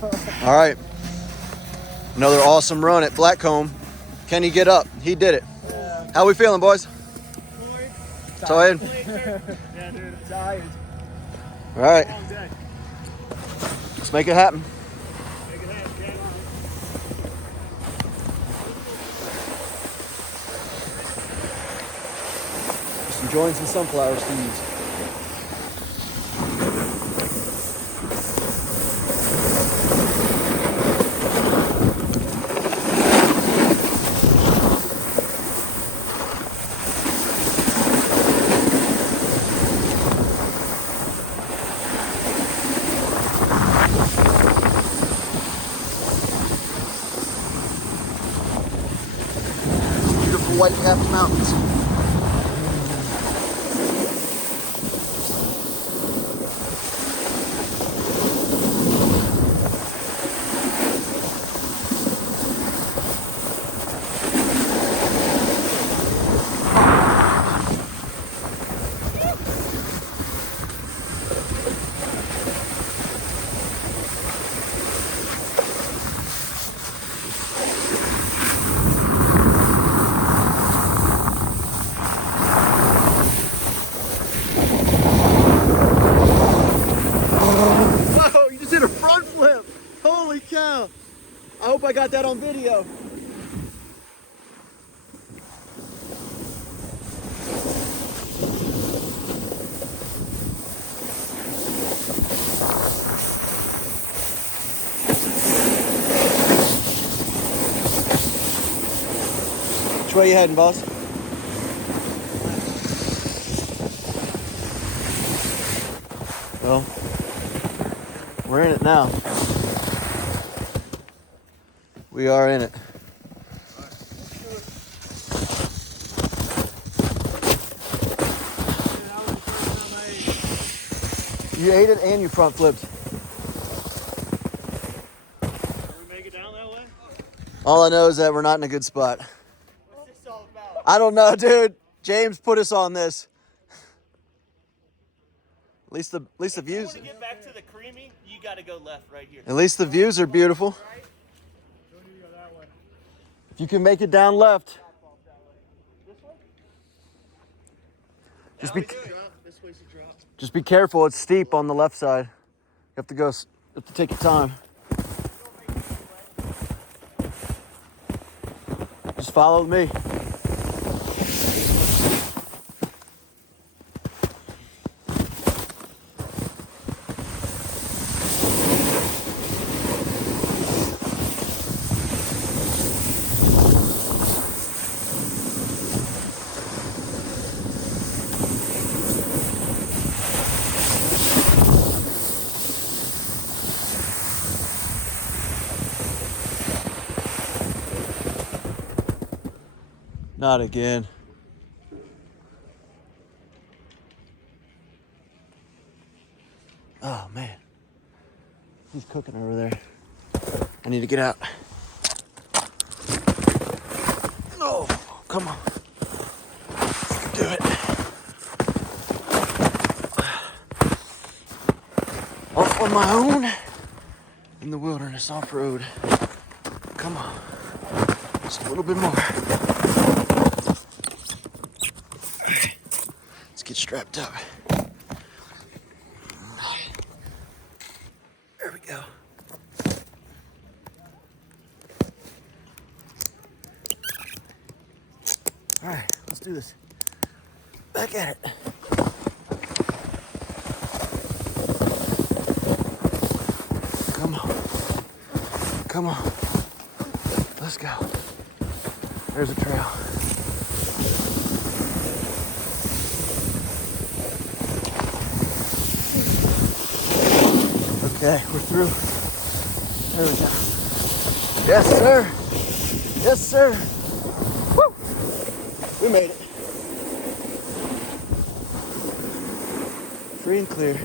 All right. Another awesome run at Blackcomb. Can he get up? He did it. Yeah. How we feeling, boys? Tired? Yeah, dude, I'm tired. All right. Long day. Let's make it happen. Make it happen, yeah. Just enjoying some sunflower seeds. White capped mountains. Whoa, you just did a front flip. Holy cow. I hope I got that on video. Which way you heading, boss? Well, we're in it now. We are in it. You ate it and you front flipped. Can we make it down that way? All I know is that we're not in a good spot. What's this all about? I don't know, dude. James put us on this. At least the views. If you want to get back to the creamy, you got to go left right here. At least the views are beautiful. Don't need to go that way. If you can make it down left. Just be Just be careful. It's steep on the left side. You have to go. You have to take your time. Just follow me. Not again. Oh man, he's cooking over there. I need to get out. Oh, come on. You can do it. Off on my own in the wilderness off-road. Come on, just a little bit more. Get strapped up. There we go. All right, let's do this. Back at it. Come on. Come on. Let's go. There's a trail. Okay, we're through. There we go. Yes, sir. Yes, sir. Woo! We made it. Free and clear.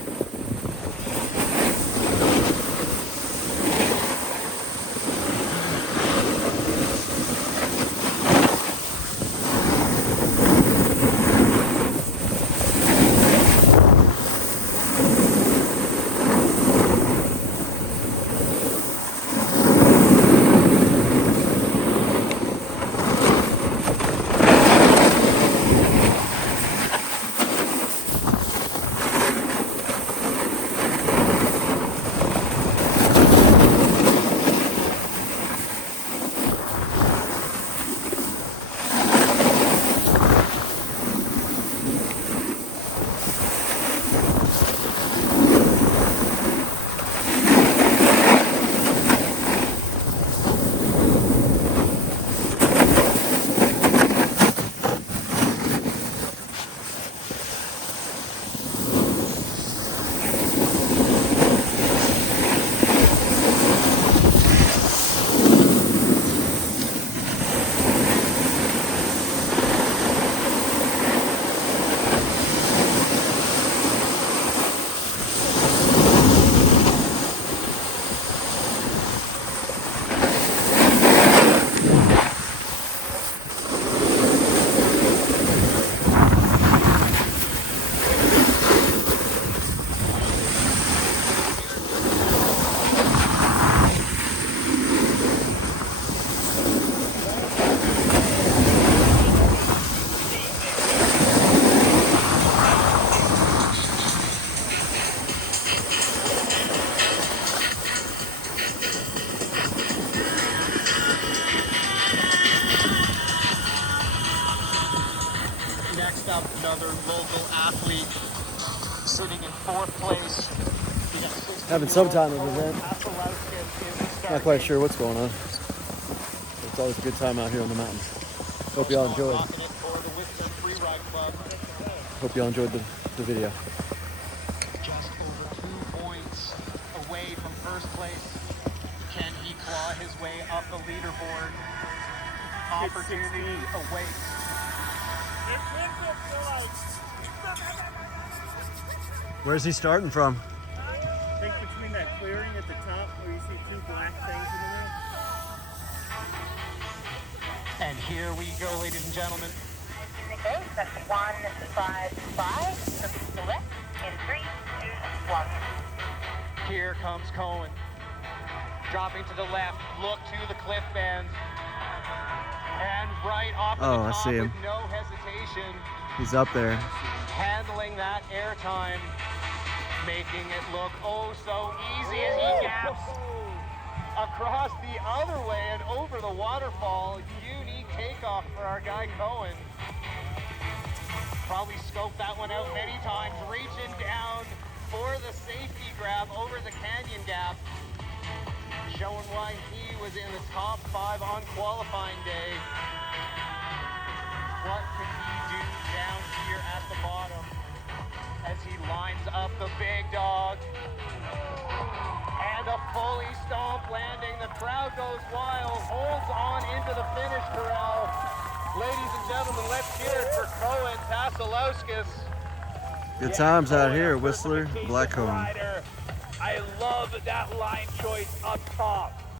fourth place. Having some time of the event. Not quite sure what's going on. It's always a good time out here on the mountains. Hope y'all enjoyed. Hope y'all enjoyed the video. Just over 2 points away from first place. Can he claw his way up the leaderboard? Opportunity awaits. Where's he starting from? I think between that clearing at the top where you see two black things in the middle. And here we go, ladies and gentlemen. Okay, that's 155 to the left in 3, 2, 1. Here comes Cohen. Dropping to the left, look to the cliff band. And right off of Oh, the I top see him. with no hesitation. He's up there. Handling that airtime, making it look oh so easy as he gaps across the other way and over the waterfall. Unique takeoff for our guy Cohen. Probably scoped that one out many times, reaching down for the safety grab over the canyon gap, showing why he was in the top 5 on qualifying day. What can he do down here at the bottom as he lines up the big dog? And a fully stomp landing. The crowd goes wild, holds on into the finish corral. Ladies and gentlemen, let's hear it for Cohen Tasalowskis. Good times out here, Whistler, Blackcomb. I love that line choice up top.